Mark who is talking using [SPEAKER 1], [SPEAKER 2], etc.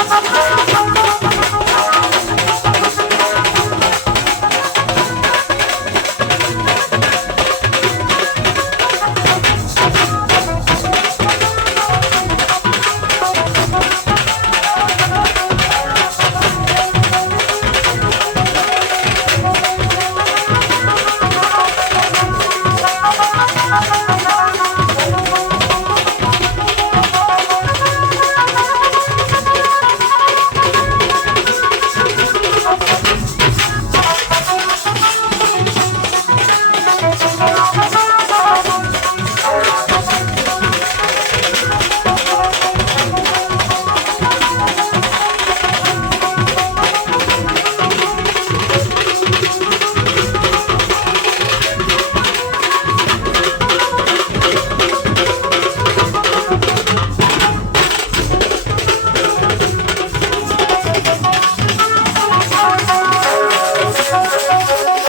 [SPEAKER 1] Ha ha ha!